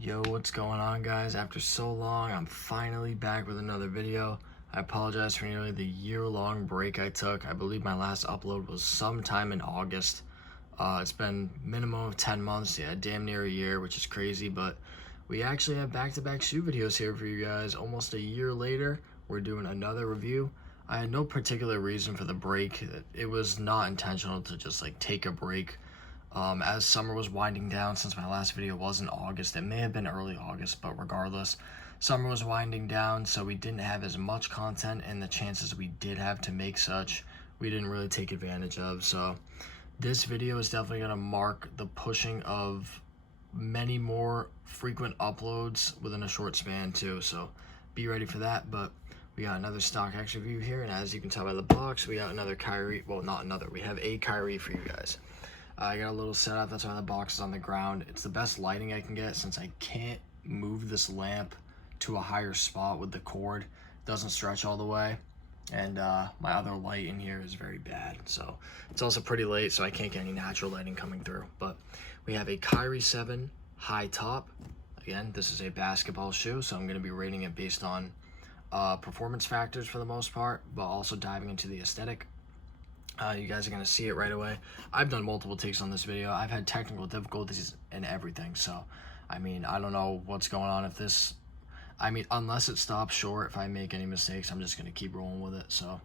Yo, what's going on, guys? After so long, I'm finally back with another video. I apologize for nearly the year-long break I took. I believe my last upload was sometime in August. It's been minimum of 10 months, yeah, damn near a year, which is crazy, but we actually have back-to-back shoe videos here for you guys. Almost a year later, we're doing another review. I had no particular reason for the break. It was not intentional to just like take a break. As summer was winding down, since my last video was in August, it may have been early August, but regardless, summer was winding down, so we didn't have as much content, and the chances we did have to make such, we didn't really take advantage of. So this video is definitely going to mark the pushing of many more frequent uploads within a short span too, so be ready for that. But we got another StockX review here, and as you can tell by the box, we got another Kyrie, well, not another, we have a Kyrie for you guys. I got a little setup, that's why the box is on the ground. It's the best lighting I can get since I can't move this lamp to a higher spot with the cord. It doesn't stretch all the way. And my other light in here is very bad. So it's also pretty late, so I can't get any natural lighting coming through. But we have a Kyrie 7 high top. Again, this is a basketball shoe, so I'm going to be rating it based on performance factors for the most part, but also diving into the aesthetic. You guys are going to see it right away. I've done multiple takes on this video. I've had technical difficulties and everything. So, I mean, I don't know what's going on. If this, I mean, unless it stops short, if I make any mistakes, I'm just going to keep rolling with it. So,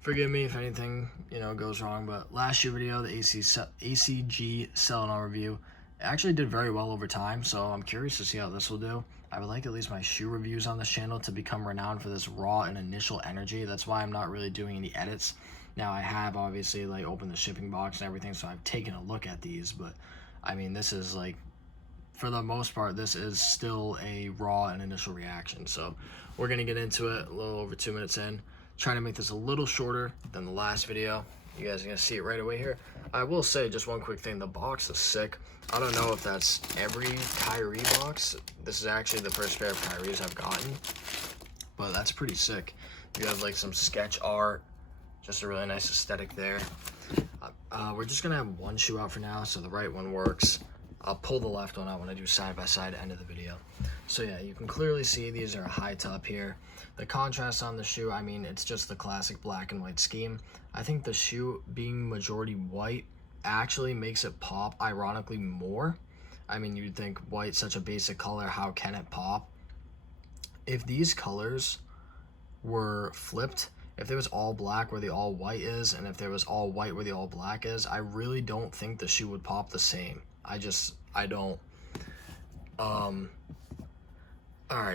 forgive me if anything, goes wrong. But last shoe video, the ACG Celadon review, it actually did very well over time. So, I'm curious to see how this will do. I would like at least my shoe reviews on this channel to become renowned for this raw and initial energy. That's why I'm not really doing any edits. Now, I have obviously like opened the shipping box and everything, so I've taken a look at these, but I mean, this is like, for the most part, this is still a raw and initial reaction. So we're gonna get into it a little over 2 minutes in, trying to make this a little shorter than the last video. You guys are gonna see it right away here. I will say just one quick thing, the box is sick. I don't know if that's every Kyrie box. This is actually the first pair of Kyries I've gotten, but that's pretty sick. You have like some sketch art, just a really nice aesthetic there. We're just gonna have one shoe out for now, so the right one works. I'll pull the left one out when I do side by side end of the video. So yeah, you can clearly see these are a high top here. The contrast on the shoe, I mean, it's just the classic black and white scheme. I think the shoe being majority white actually makes it pop ironically more. I mean, you'd think white's such a basic color, how can it pop? If these colors were flipped, if there was all black where the all white is, and if there was all white where the all black is, I really don't think the shoe would pop the same. I don't. Alright,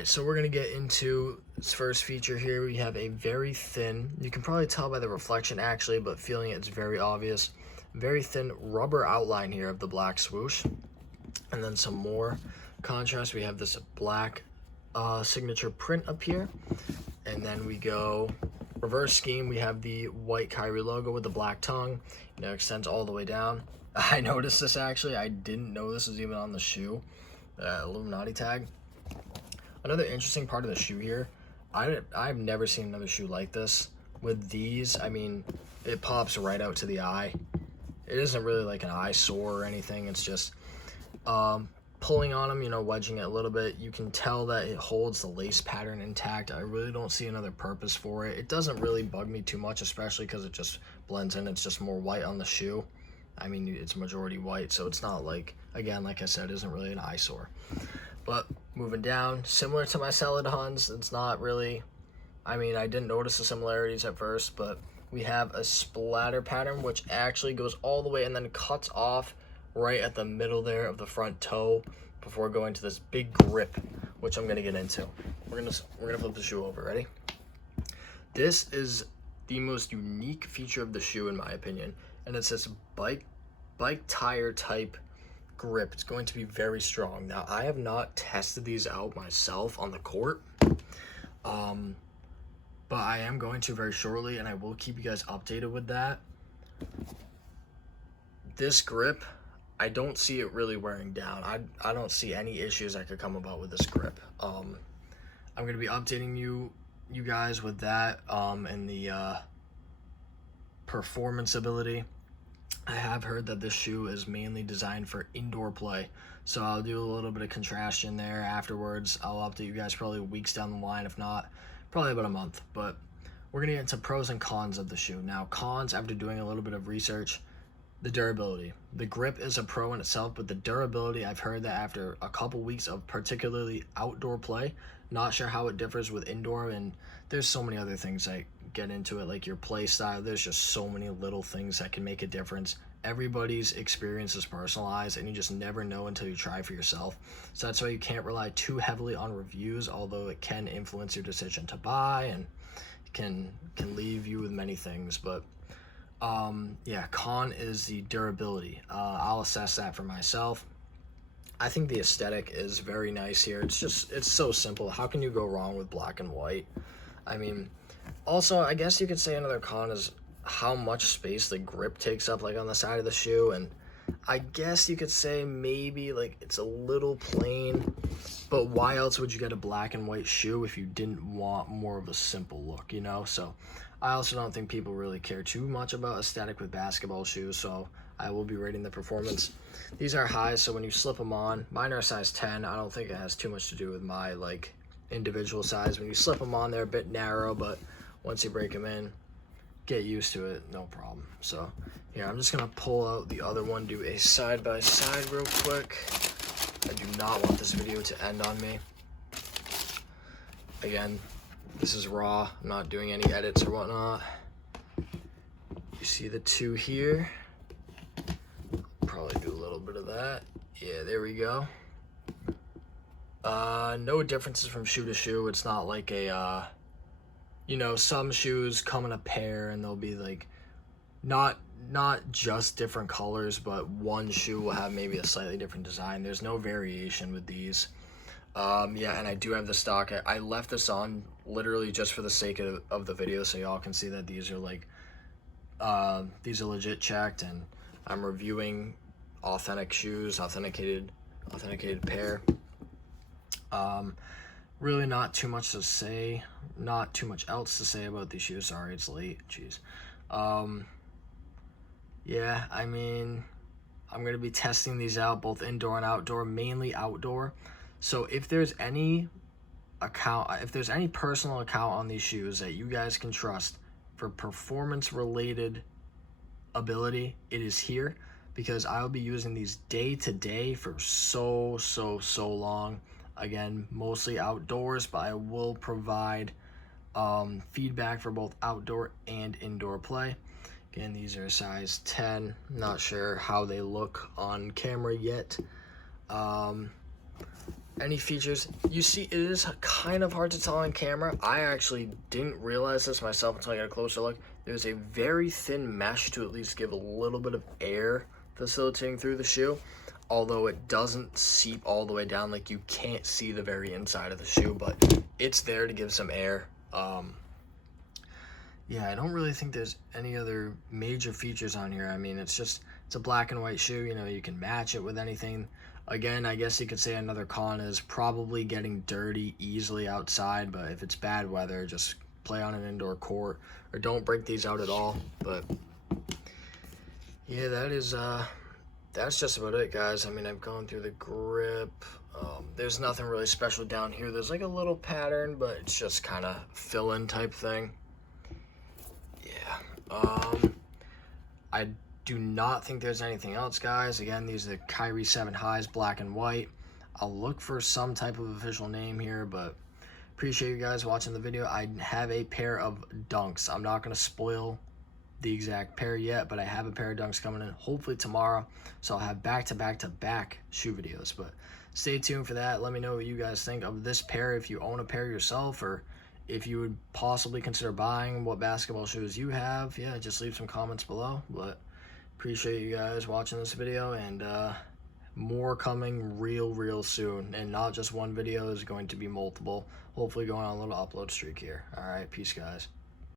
so we're going to get into this first feature here. We have a very thin, you can probably tell by the reflection actually, but feeling it's very obvious, very thin rubber outline here of the black swoosh. And then some more contrast. We have this black signature print up here. And then we go reverse scheme. We have the white Kyrie logo with the black tongue, extends all the way down. I noticed this actually. I didn't know this was even on the shoe, Illuminati tag. Another interesting part of the shoe here, I've never seen another shoe like this. With these, I mean, it pops right out to the eye. It isn't really like an eyesore or anything. It's just pulling on them, wedging it a little bit. You can tell that it holds the lace pattern intact. I really don't see another purpose for it. It doesn't really bug me too much, especially because it just blends in. It's just more white on the shoe. I mean, it's majority white, so it's not like, again, like I said, it isn't really an eyesore. But moving down, similar to my Celadons, it's not really, I mean, I didn't notice the similarities at first, but we have a splatter pattern, which actually goes all the way and then cuts off right at the middle there of the front toe before going to this big grip, which I'm gonna get into. We're gonna flip the shoe over. Ready? This is the most unique feature of the shoe in my opinion, and it's this bike tire type grip. It's going to be very strong. Now, I have not tested these out myself on the court, but I am going to very shortly, and I will keep you guys updated with that. This grip, I don't see it really wearing down. I don't see any issues that could come about with this grip. I'm going to be updating you guys with that and the performance ability. I have heard that this shoe is mainly designed for indoor play, So I'll do a little bit of contrastion there afterwards. I'll update you guys probably weeks down the line, if not, probably about a month. But we're going to get into pros and cons of the shoe. Now, cons, after doing a little bit of research, the durability. The grip is a pro in itself, but the durability, I've heard that after a couple weeks of particularly outdoor play, not sure how it differs with indoor, and there's so many other things that get into it, like your play style. There's just so many little things that can make a difference. Everybody's experience is personalized, and you just never know until you try for yourself. So that's why you can't rely too heavily on reviews, although it can influence your decision to buy and can leave you with many things. But yeah, con is the durability. I'll assess that for myself. I think the aesthetic is very nice here. It's so simple. How can you go wrong with black and white? I mean, also, I guess you could say another con is how much space the grip takes up, like on the side of the shoe. And I guess you could say maybe like it's a little plain, but why else would you get a black and white shoe if you didn't want more of a simple look, you know? So I also don't think people really care too much about aesthetic with basketball shoes, so I will be rating the performance. These are highs, so when you slip them on, mine are a size 10. I don't think it has too much to do with my like individual size. When you slip them on, they're a bit narrow, but once you break them in, get used to it, no problem. So here, I'm just gonna pull out the other one, do a side-by-side real quick. I do not want this video to end on me. Again, this is raw. I'm not doing any edits or whatnot. You see the two here. Probably do a little bit of that. Yeah, there we go. No differences from shoe to shoe. It's not like a, you know, some shoes come in a pair and they'll be like, not just different colors, but one shoe will have maybe a slightly different design. There's no variation with these. Yeah, and I do have the stock. I left this on literally just for the sake of the video, so y'all can see that these are like, these are legit checked, and I'm reviewing authentic shoes, authenticated pair. Really not too much to say, not too much else to say about these shoes. Sorry, it's late, jeez. Yeah, I mean, I'm going to be testing these out both indoor and outdoor, mainly outdoor. So if there's any personal account on these shoes that you guys can trust for performance related ability, it is here, because I'll be using these day to day for so long. Again, mostly outdoors, but I will provide feedback for both outdoor and indoor play. Again, these are a size 10. Not sure how they look on camera yet. Any features? You see, it is kind of hard to tell on camera. I actually didn't realize this myself until I got a closer look. There's a very thin mesh to at least give a little bit of air facilitating through the shoe, although it doesn't seep all the way down. Like, you can't see the very inside of the shoe, but it's there to give some air. Yeah, I don't really think there's any other major features on here. I mean, it's a black and white shoe, you know, you can match it with anything. Again, I guess you could say another con is probably getting dirty easily outside, but if it's bad weather, just play on an indoor court, or don't break these out at all. But yeah, that's just about it, guys. I mean, I've gone through the grip. There's nothing really special down here. There's like a little pattern, but it's just kind of fill-in type thing. I do not think there's anything else, guys. Again, these are the Kyrie 7 highs, black and white. I'll look for some type of official name here, but appreciate you guys watching the video. I have a pair of dunks. I'm not going to spoil the exact pair yet, but I have a pair of dunks coming in hopefully tomorrow, so I'll have back-to-back shoe videos. But stay tuned for that. Let me know what you guys think of this pair, if you own a pair yourself, or if you would possibly consider buying, what basketball shoes you have. Yeah, just leave some comments below. But appreciate you guys watching this video, and more coming real soon. And not just one video, is going to be multiple. Hopefully going on a little upload streak here. All right, peace, guys.